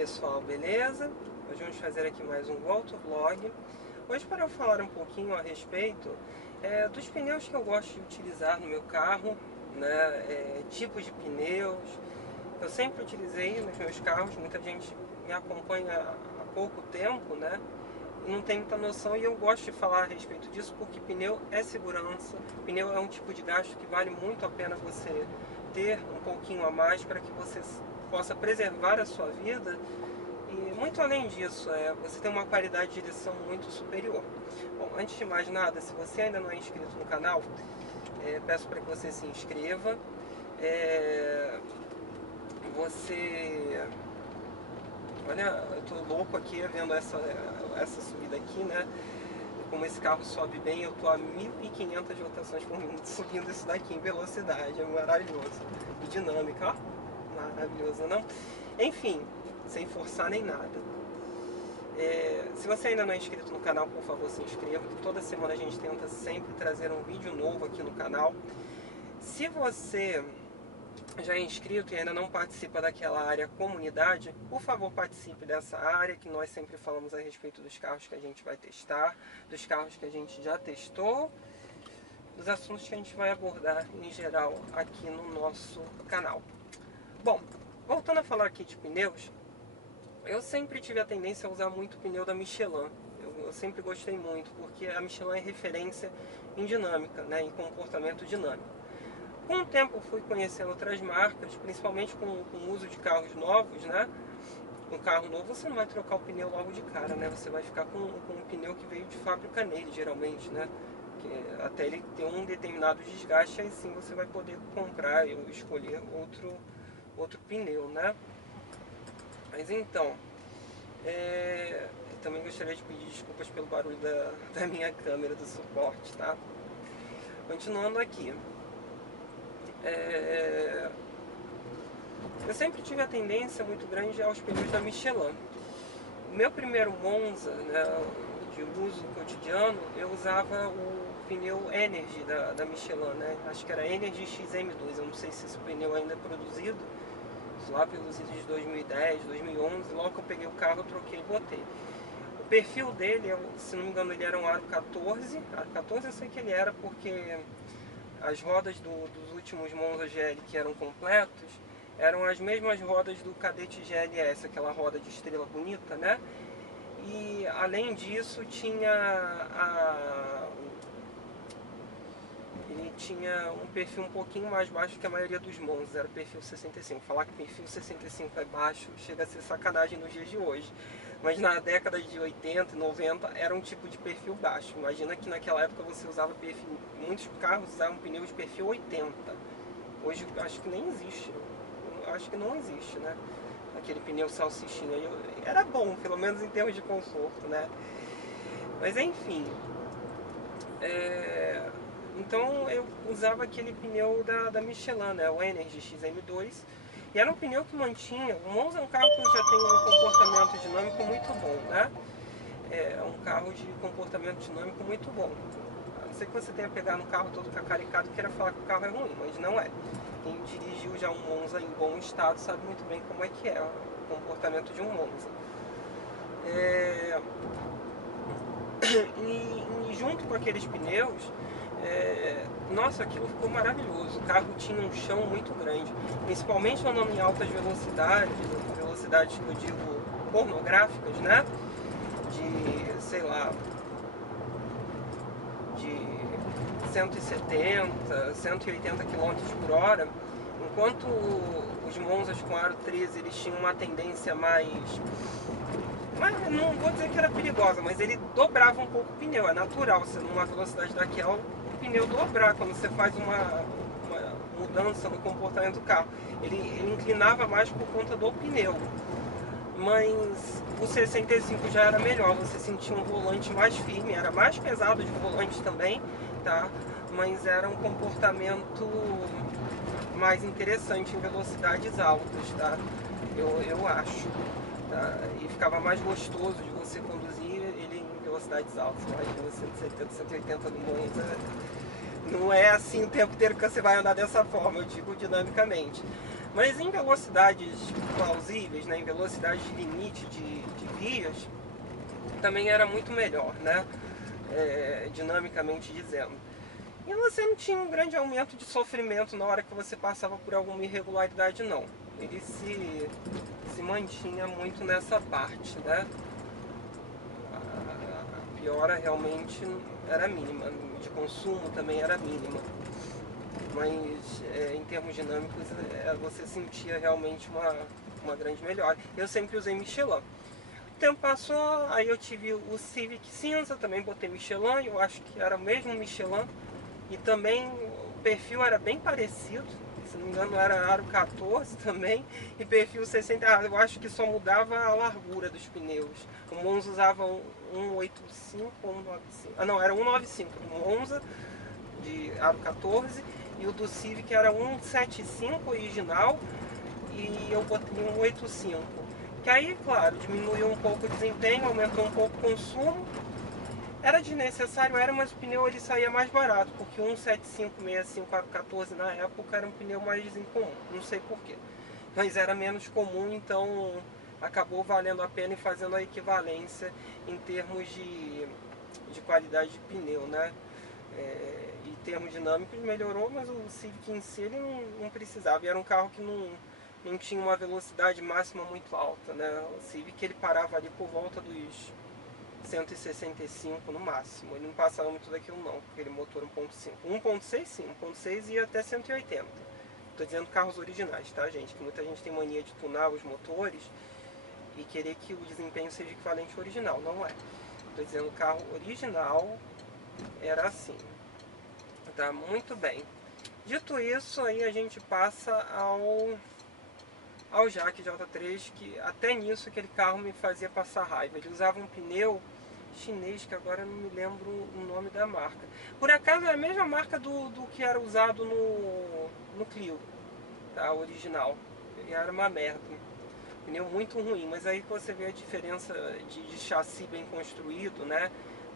Pessoal, beleza? Hoje vamos fazer aqui mais um Vlog. Hoje para eu falar um pouquinho a respeito dos pneus que eu gosto de utilizar no meu carro, né? Tipos de pneus que eu sempre utilizei nos meus carros. Muita gente me acompanha há pouco tempo, né? E não tem muita noção, e eu gosto de falar a respeito disso porque pneu é segurança, pneu é um tipo de gasto que vale muito a pena você ter um pouquinho a mais para que você possa preservar a sua vida. E muito além disso, você tem uma qualidade de direção muito superior. Bom, antes de mais nada, se você ainda não é inscrito no canal, peço para que você se inscreva. Olha, eu tô louco aqui vendo essa subida aqui, né? Como esse carro sobe bem, eu tô a 1.500 rotações por minuto subindo isso daqui em velocidade, é maravilhoso. E dinâmica, ó, maravilhoso, não? Enfim, sem forçar nem nada. Se você ainda não é inscrito no canal, por favor, se inscreva. Toda semana a gente tenta sempre trazer um vídeo novo aqui no canal. Se você já é inscrito e ainda não participa daquela área comunidade, por favor participe dessa área, que nós sempre falamos a respeito dos carros que a gente vai testar, dos carros que a gente já testou, dos assuntos que a gente vai abordar em geral aqui no nosso canal. Bom, voltando a falar aqui de pneus, eu sempre tive a tendência a usar muito pneu da Michelin. Eu sempre gostei muito, porque a Michelin é referência em dinâmica, né, em comportamento dinâmico. Com o tempo eu fui conhecendo outras marcas, principalmente com o uso de carros novos, né? Um carro novo você não vai trocar o pneu logo de cara, né? Você vai ficar com um pneu que veio de fábrica nele, geralmente, né? Que até ele ter um determinado desgaste, aí sim você vai poder comprar ou escolher outro pneu, né? Mas então, eu também gostaria de pedir desculpas pelo barulho da minha câmera do suporte, tá? Continuando aqui. Eu sempre tive a tendência muito grande aos pneus da Michelin. O meu primeiro Monza, né, de uso cotidiano, eu usava o pneu Energy da Michelin, né? Acho que era Energy XM2, eu não sei se esse pneu ainda é produzido, lá pelos idos de 2010, 2011, logo que eu peguei o carro eu troquei e botei. O perfil dele, se não me engano, ele era um aro 14, aro 14 eu sei que ele era porque as rodas dos últimos Monza GL que eram completos eram as mesmas rodas do Cadete GLS, aquela roda de estrela bonita, né? E além disso ele tinha um perfil um pouquinho mais baixo que a maioria dos Monzas, era perfil 65. Falar que perfil 65 é baixo chega a ser sacanagem nos dias de hoje. Mas na década de 80 e 90 era um tipo de perfil baixo. Imagina que naquela época você usava perfil, muitos carros usavam pneus de perfil 80. Hoje acho que nem existe, acho que não existe, né? Aquele pneu salsichinha. Era bom, pelo menos em termos de conforto, né? Mas enfim, então eu usava aquele pneu da Michelin, né? O Energy XM2. E era um pneu que mantinha. O Monza é um carro que já tem um comportamento dinâmico muito bom, né? É um carro de comportamento dinâmico muito bom. A não ser que você tenha pegado um carro todo cacaricado e queira falar que o carro é ruim, mas não é. Quem dirigiu já um Monza em bom estado sabe muito bem como é que é o comportamento de um Monza. E junto com aqueles pneus, nossa, aquilo ficou maravilhoso. O carro tinha um chão muito grande, principalmente andando em altas velocidades que eu digo pornográficas, né? De, sei lá, de 170, 180 km por hora, enquanto os Monzas com aro 13 eles tinham uma tendência mais, não vou dizer que era perigosa, mas ele dobrava um pouco o pneu. É natural, você numa velocidade daquela, o pneu dobrar quando você faz uma mudança no comportamento do carro. Ele inclinava mais por conta do pneu. Mas o 65 já era melhor, você sentia um volante mais firme, era mais pesado de volante também, tá? Mas era um comportamento mais interessante em velocidades altas, tá? Eu acho. Tá? E ficava mais gostoso de você conduzir ele em velocidades altas. Imagina 170, 180 no Monza. Não é assim o tempo inteiro que você vai andar dessa forma, eu digo dinamicamente. Mas em velocidades plausíveis, né, em velocidade de limite de vias, também era muito melhor, né, dinamicamente dizendo. E você não tinha um grande aumento de sofrimento na hora que você passava por alguma irregularidade, não. Ele se mantinha muito nessa parte, né? A piora realmente era mínima, de consumo também era mínima. Mas em termos dinâmicos você sentia realmente uma grande melhora. Eu sempre usei Michelin. O tempo passou, aí eu tive o Civic cinza, também botei Michelin, eu acho que era o mesmo Michelin. E também o perfil era bem parecido, se não me engano era aro 14 também, e perfil 60, eu acho que só mudava a largura dos pneus. O Monza usava 185 ou 195, não, era 195, o Monza de aro 14, e o do Civic era 175 original, e eu botei 185. Que aí, claro, diminuiu um pouco o desempenho, aumentou um pouco o consumo. Era desnecessário, mas o pneu ele saía mais barato, porque 175/65/14 na época era um pneu mais incomum, não sei porquê. Mas era menos comum, então acabou valendo a pena e fazendo a equivalência em termos de qualidade de pneu, né? Em termos dinâmicos melhorou, mas o Civic em si ele não precisava. E era um carro que não tinha uma velocidade máxima muito alta, né? O Civic ele parava ali por volta dos 165 no máximo, ele não passava muito daquilo não, aquele motor 1.5. 1.6 sim, 1.6 ia até 180. Estou dizendo carros originais, tá gente? Que muita gente tem mania de tunar os motores e querer que o desempenho seja equivalente ao original, não é. Estou dizendo o carro original era assim. Tá, muito bem. Dito isso, aí a gente passa ao Jaque J3, que até nisso aquele carro me fazia passar raiva. Ele usava um pneu chinês, que agora eu não me lembro o nome da marca. Por acaso é a mesma marca do que era usado no Clio, tá? Original. Ele era uma merda. Pneu muito ruim, mas aí que você vê a diferença de chassi bem construído, né?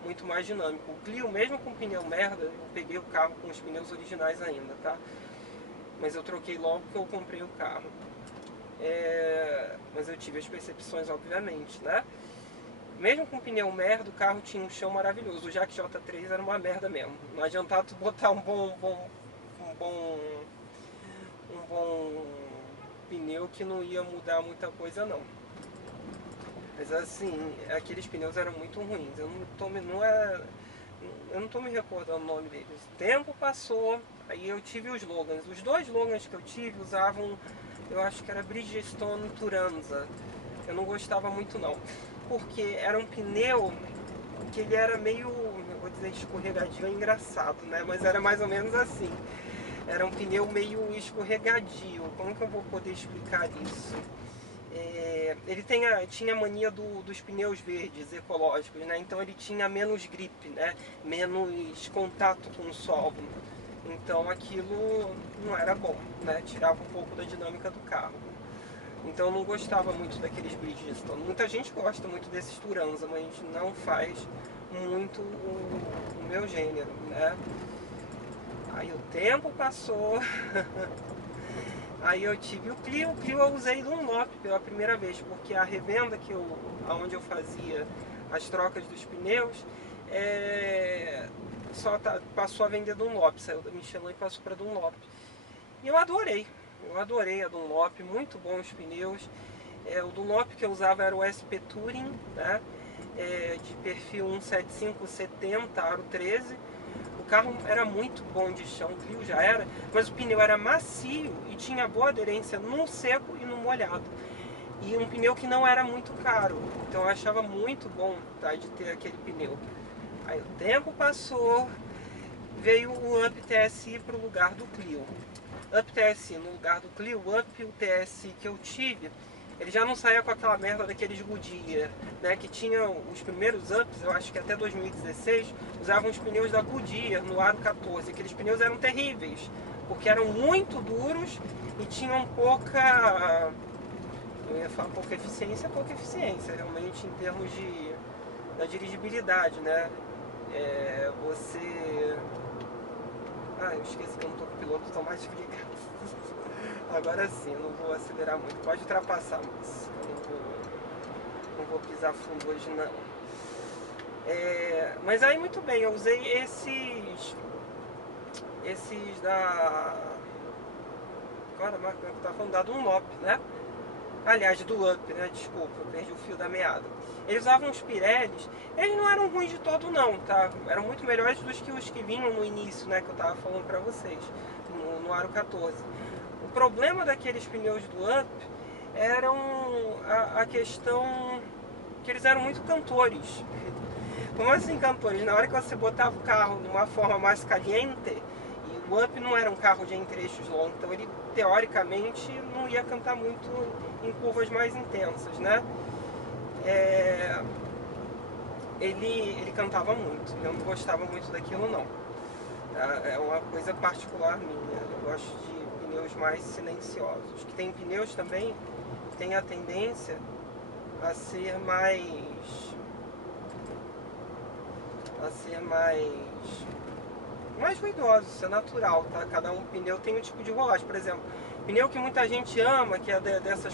Muito mais dinâmico. O Clio, mesmo com pneu merda, eu peguei o carro com os pneus originais ainda, tá? Mas eu troquei logo que eu comprei o carro. Mas eu tive as percepções, obviamente, né? Mesmo com pneu merda, o carro tinha um chão maravilhoso. O Jaque J3 era uma merda mesmo. Não adiantava tu botar um bom pneu que não ia mudar muita coisa não. Mas assim, aqueles pneus eram muito ruins. Eu não tô me recordando o nome deles. O tempo passou, aí eu tive os Logans. Os dois Logans que eu tive usavam, eu acho que era Bridgestone Turanza. Eu não gostava muito não, porque era um pneu que ele era meio, vou dizer escorregadio, é engraçado, né? Mas era mais ou menos assim. Era um pneu meio escorregadio. Como que eu vou poder explicar isso? Ele tinha a mania dos pneus verdes ecológicos, né? Então ele tinha menos grip, né? Menos contato com o solo. Então aquilo não era bom, né? Tirava um pouco da dinâmica do carro. Então eu não gostava muito daqueles Bridgestone. Muita gente gosta muito desses Turanza, mas não faz muito o meu gênero, né? Aí o tempo passou. Aí eu tive o Clio eu usei Dunlop pela primeira vez, porque a revenda onde eu fazia as trocas dos pneus, passou a vender Dunlop, saiu da Michelin e passou para Dunlop. E eu adorei a Dunlop, muito bons os pneus. O Dunlop que eu usava era o SP Touring, né? De perfil 175/70, aro 13. O carro era muito bom de chão, o Clio já era, mas o pneu era macio e tinha boa aderência no seco e no molhado. E um pneu que não era muito caro, então eu achava muito bom, tá, de ter aquele pneu. Aí o tempo passou, veio o Up TSI para o lugar do Clio. Up TSI no lugar do Clio, o Up TSI que eu tive, ele já não saía com aquela merda daqueles Goodyear, né? Que tinha os primeiros Ups, eu acho que até 2016, usavam os pneus da Goodyear no aro 14. Aqueles pneus eram terríveis, porque eram muito duros e tinham pouca... Eu ia falar pouca eficiência, realmente em termos da dirigibilidade, né? Eu esqueci que eu não tô com o piloto automático ligado. Agora sim, eu não vou acelerar muito. Pode ultrapassar, mas eu não vou pisar fundo hoje não. Mas aí muito bem, eu usei esses da... Agora a marca que eu tava falando, da Dunlop, né? Aliás, do Up, né? Desculpa, eu perdi o fio da meada. Eles usavam os Pirellis, eles não eram ruins de todo não, tá? Eram muito melhores do que os que vinham no início, né? Que eu tava falando pra vocês, no Aro 14. O problema daqueles pneus do Up eram a questão que eles eram muito cantores. Como assim cantores? Na hora que você botava o carro numa forma mais caliente, e o Up não era um carro de entre-eixos longos, então ele teoricamente não ia cantar muito em curvas mais intensas, né? Ele cantava muito, eu não gostava muito daquilo não. É uma coisa particular minha, eu gosto de pneus mais silenciosos. Que tem pneus também que tem a tendência a ser mais ruidoso, isso é natural, tá? Cada um pneu tem um tipo de rolagem. Por exemplo, pneu que muita gente ama, que é dessas